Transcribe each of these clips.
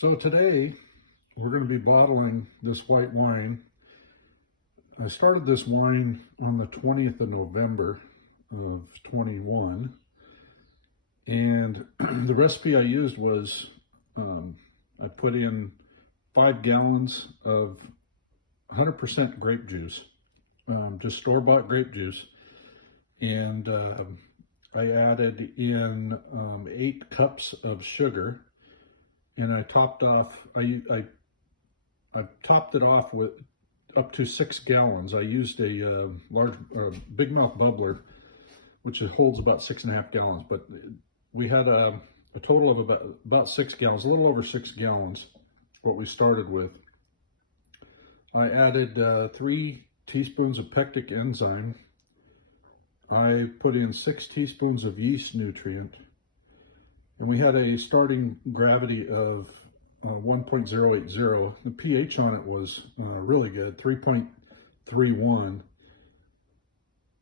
So today we're going to be bottling this white wine. I started this wine on the 20th of November of 21, and the recipe I used was I put in 5 gallons of 100% grape juice, just store-bought grape juice, and I added in 8 cups of sugar, and I topped off. I topped it off with up to 6 gallons. I used a large, big mouth bubbler, which holds about 6.5 gallons. But we had a total of about 6 gallons, a little over 6 gallons. What we started with. I added 3 teaspoons of pectic enzyme. I put in 6 teaspoons of yeast nutrient, and we had a starting gravity of 1.080. The pH on it was really good, 3.31.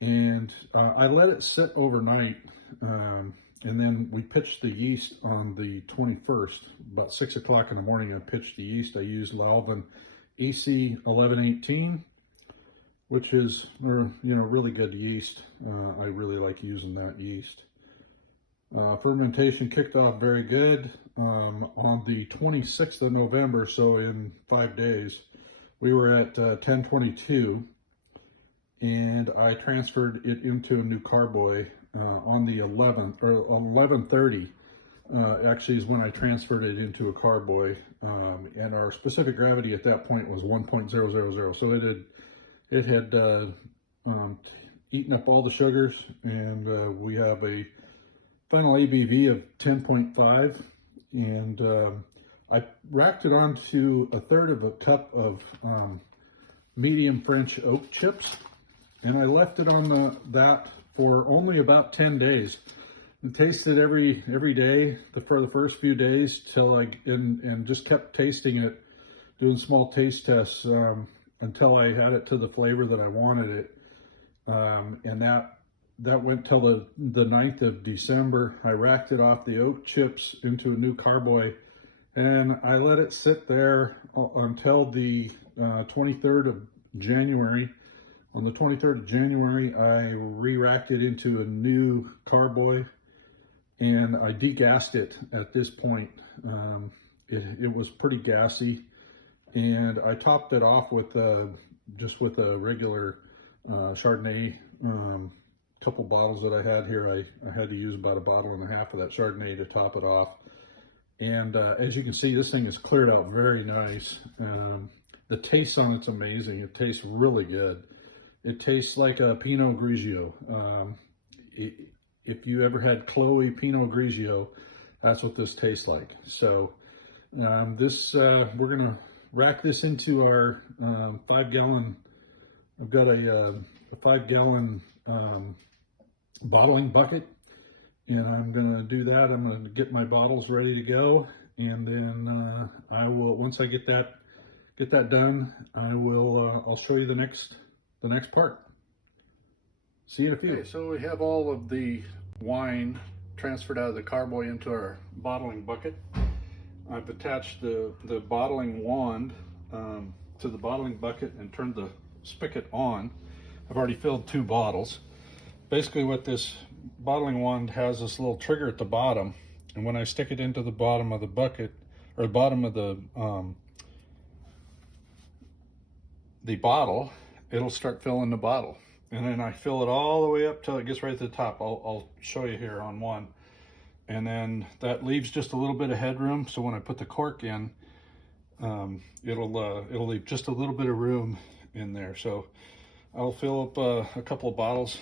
And I let it sit overnight, and then we pitched the yeast on the 21st. About 6 o'clock in the morning, I pitched the yeast. I used Lalvin EC 1118, which is really good yeast. I really like using that yeast. Fermentation kicked off very good on the 26th of November, so in 5 days. We were at 1022, and I transferred it into a new carboy on the 11th, or 11:30 actually is when I transferred it into a carboy, and our specific gravity at that point was 1.000. So it had eaten up all the sugars, and we have a final ABV of 10.5, and I racked it onto 1/3 of a cup of medium French oak chips, and I left it on that for only about 10 days. And tasted every day for the first few days till and just kept tasting it, doing small taste tests until I had it to the flavor that I wanted it, and that went till the 9th of December. I racked it off the oak chips into a new carboy, and I let it sit there until the 23rd of January. On the 23rd of January, I re-racked it into a new carboy, and I degassed it at this point. It was pretty gassy, and I topped it off with just with a regular Chardonnay. Couple bottles that I had here, I had to use about 1.5 bottles of that Chardonnay to top it off. And as you can see, this thing is cleared out very nice. The taste on it's amazing. It tastes really good. It tastes like a Pinot Grigio. If you ever had Chloe Pinot Grigio, that's what this tastes like. So we're gonna rack this into our 5-gallon. I've got a 5-gallon bottling bucket, and I'm gonna do that. I'm gonna get my bottles ready to go, and then I will, once I get that done, I'll show you the next part. See you in a few. Okay, so we have all of the wine transferred out of the carboy into our bottling bucket. I've attached the bottling wand to the bottling bucket and turned the spigot on. I've already filled 2 bottles. Basically what this bottling wand has, this little trigger at the bottom, and when I stick it into the bottom of the bucket, or the bottom of the bottle, it'll start filling the bottle. And then I fill it all the way up till it gets right to the top. I'll show you here on one. And then that leaves just a little bit of headroom, so when I put the cork in, it'll leave just a little bit of room in there. So I'll fill up a couple of bottles,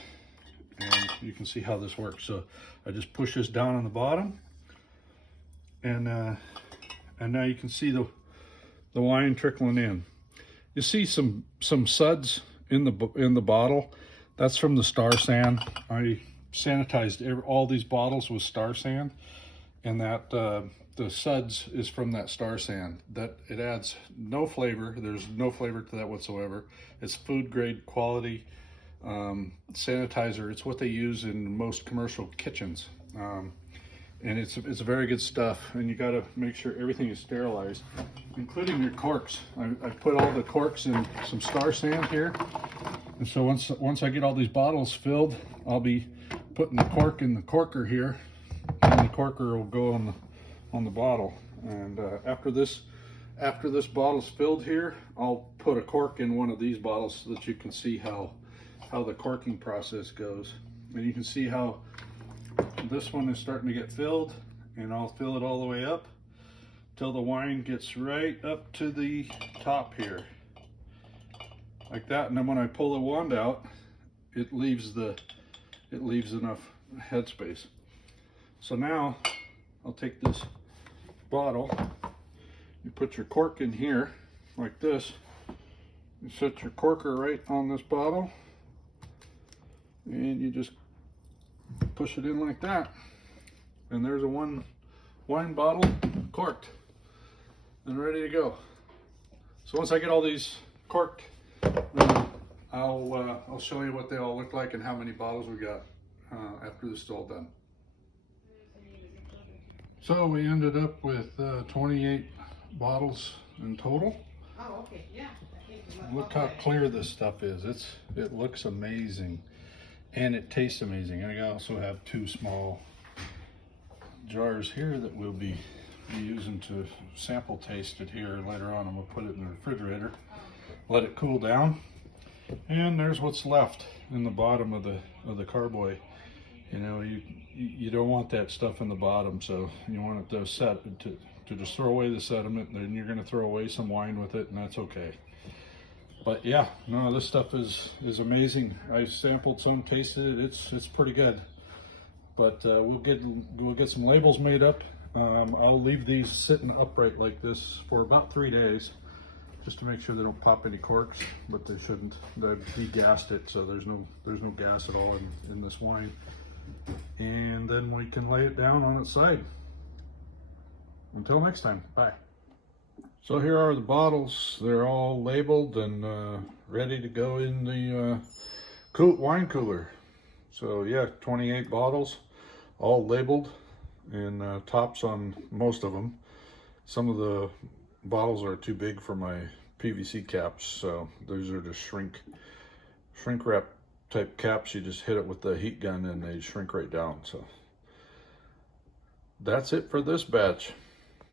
and you can see how this works. So I just push this down on the bottom, and now you can see the wine trickling in. You see some suds in the bottle. That's from the Star San. I sanitized all these bottles with Star San, and that the suds is from that Star San. That it adds no flavor. There's no flavor to that whatsoever. It's food grade quality sanitizer. It's what they use in most commercial kitchens. and it's very good stuff. And you got to make sure everything is sterilized, including your corks. I put all the corks in some Star Sand here, and so once I get all these bottles filled, I'll be putting the cork in the corker here, and the corker will go on the bottle. And after this bottle's filled here, I'll put a cork in one of these bottles so that you can see how the corking process goes. And you can see how this one is starting to get filled, and I'll fill it all the way up till the wine gets right up to the top here, like that. And then when I pull the wand out, it leaves enough headspace. So now I'll take this bottle, you put your cork in here like this, you set your corker right on this bottle, and you just push it in like that, and there's a wine bottle corked and ready to go. So once I get all these corked, I'll show you what they all look like and how many bottles we got after this is all done. So we ended up with 28 bottles in total. Oh, okay, yeah. Look how clear this stuff is. It looks amazing, and it tastes amazing. I also have 2 small jars here that we'll be using to sample taste it here later on. I'm gonna put it in the refrigerator, let it cool down, and there's what's left in the bottom of the carboy. You know, you don't want that stuff in the bottom, so you want it to just throw away the sediment. Then you're going to throw away some wine with it, and that's okay. But yeah, no, this stuff is amazing. I sampled some, tasted it. It's pretty good. But we'll get some labels made up. I'll leave these sitting upright like this for about 3 days, just to make sure they don't pop any corks, but they shouldn't. I've degassed it, so there's no gas at all in this wine. And then we can lay it down on its side. Until next time, bye. So here are the bottles. They're all labeled and ready to go in the wine cooler. So yeah, 28 bottles, all labeled, and tops on most of them. Some of the bottles are too big for my PVC caps, so those are just shrink wrap type caps. You just hit it with the heat gun and they shrink right down. So that's it for this batch.